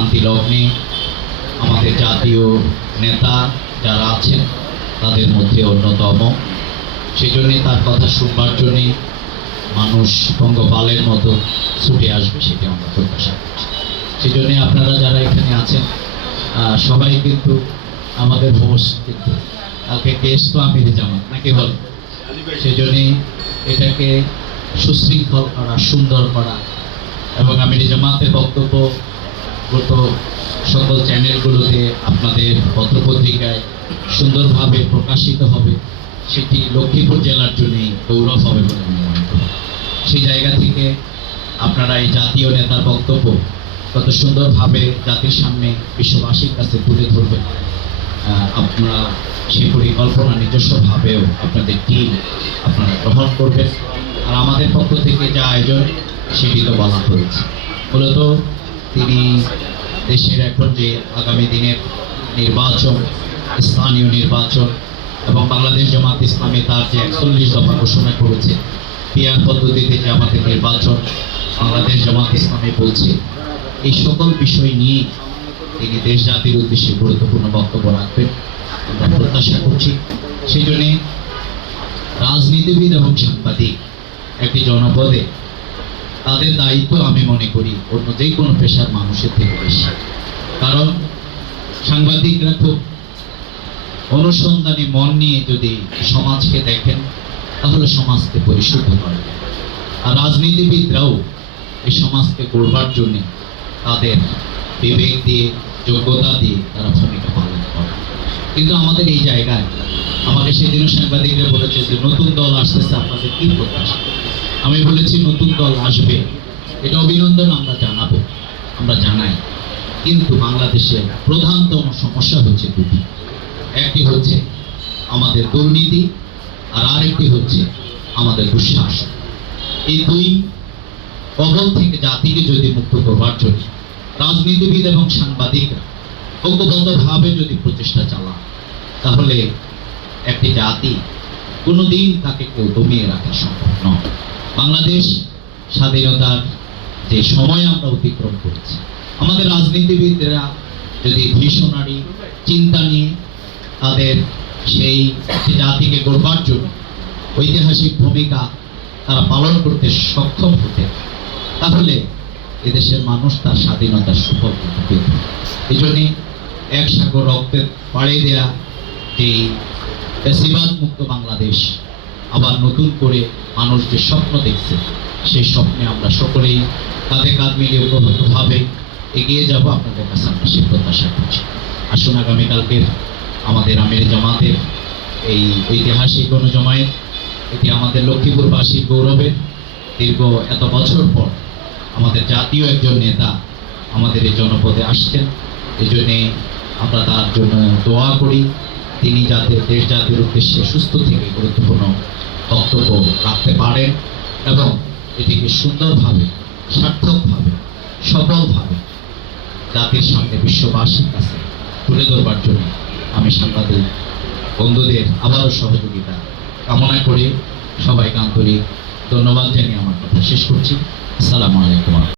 শান্তি লগ্নে আমাদের জাতীয় নেতা যারা আছেন, তাদের মধ্যে অন্যতম। সেই জন্যে তার কথা শুনবার জন্যে মানুষ পঙ্গপালের মতো ছুটে আসবে সেটা আমরা প্রত্যাশা করছি। সেই জন্যে আপনারা যারা এখানে আছেন সবাই কিন্তু আমাদের হোস কিন্তু। কালকে কেস তো আমির জামাত, নাকি বল সেই জন্যে এটাকে সুশৃঙ্খল করা, সুন্দর করা। এবং আমির জামাতের বক্তব্য গত সকল চ্যানেলগুলোতে আপনাদের পত্রপত্রিকায় সুন্দরভাবে প্রকাশিত হবে। সেটি লক্ষ্মীপুর জেলার জন্যই গৌরব হবে বলে মনে করি। সেই জায়গা থেকে আপনারা এই জাতীয় নেতার বক্তব্য কত সুন্দরভাবে জাতির সামনে বিশ্ববাসীর কাছে তুলে ধরবেন। আপনারা সেই পরিকল্পনা নিজস্বভাবেও আপনাদের টিম আপনারা গ্রহণ করবেন। আর আমাদের পক্ষ থেকে যা আয়োজন, সেটি তো বলা হয়েছে। মূলত তিনি দেশের এখন যে আগামী দিনের নির্বাচন, স্থানীয় নির্বাচন এবং বাংলাদেশ জামাত ইসলামী তার যে একচল্লিশ দফা ঘোষণা করেছে, পিয়ার পদ্ধতিতে যে আমাদের নির্বাচন, বাংলাদেশ জামাত ইসলামী বলছে, এই সকল বিষয় নিয়ে তিনি দেশ জাতির উদ্দেশ্যে গুরুত্বপূর্ণ বক্তব্য রাখবেন। আমরা প্রত্যাশা করছি সেই জন্যে রাজনীতিবিদ এবং সাংবাদিক একটি জনপদে তাদের দায়িত্ব আমি মনে করি অন্য যে কোনো পেশার মানুষের থেকে বেশি। কারণ সাংবাদিকরা খুব অনুসন্ধানী মন নিয়ে যদি সমাজকে দেখেন, তাহলে সমাজকে পরিশুদ্ধ করে আর রাজনীতিবিদরাও এই সমাজকে গড়বার জন্য তাদের বিবেক দিয়ে, যোগ্যতা দিয়ে তারা ভূমিকা পালন করে। কিন্তু আমাদের এই জায়গায় আমাকে সেদিনও সাংবাদিকরা বলেছে যে নতুন দল আসতেছে, আপনাদের কি প্রত্যাশা? আমি বলেছি, নতুন দল আসবে। এটা অভিনন্দন, আমরা জানাব, আমরা জানাই। কিন্তু বাংলাদেশের প্রধানতম সমস্যা হচ্ছে দুটি। একটি হচ্ছে আমাদের দুর্নীতি, আর আরেকটি হচ্ছে আমাদের দুঃশাসন। এই দুই কবল থেকে জাতিকে যদি মুক্ত করবার জন্য রাজনীতিবিদ এবং সাংবাদিকরা ঐক্যবদ্ধভাবে যদি প্রচেষ্টা চালান, তাহলে একটি জাতি কোনোদিন তাকে কেউ দমিয়ে রাখা সম্ভব নয়। বাংলাদেশ স্বাধীনতার যে সময় আমরা অতিক্রম করেছি, আমাদের রাজনীতিবিদরা যদি ভীষণারি চিন্তা নিয়ে তাদের সেই জাতিকে গড়বার জন্য ঐতিহাসিক ভূমিকা তারা পালন করতে সক্ষম হতে তাহলে এদেশের মানুষ তার স্বাধীনতার সুফল পেত এই জন্যে এক সাগর রক্তের পাড়ে দেয়া এই বেশিরভাগ মুক্ত বাংলাদেশ আবার নতুন করে মানুষ যে স্বপ্ন দেখছে, সেই স্বপ্নে আমরা সকলেই কাঁধে কাঁধ মিলিয়ে ঐক্যবদ্ধভাবে এগিয়ে যাব। আপনাদের কাছে আমরা সে প্রত্যাশা করছি। আসুন আগামীকালকের আমাদের আমির জামাতের এই ঐতিহাসিক গণজমায়েত, এটি আমাদের লক্ষ্মীপুরবাসীর গৌরবের দীর্ঘ এত বছর পর আমাদের জাতীয় একজন নেতা আমাদের এই জনপদে আসছেন। এই জন্যে আমরা তার জন্য দোয়া করি। তিনি যাতে দেশ জাতির উদ্দেশ্যে সুস্থ থেকে গুরুত্বপূর্ণ বক্তব্য রাখতে পারেন এবং এটিকে সুন্দরভাবে, সার্থকভাবে, সফলভাবে জাতির সামনে বিশ্ববাসীর কাছে তুলে ধরবার জন্য আমি সাংবাদিক বন্ধুদের আবারও সহযোগিতা কামনা করে। সবাইকে আন্তরিক ধন্যবাদ জানিয়ে আমার কথা শেষ করছি। সালাম আলাইকুম।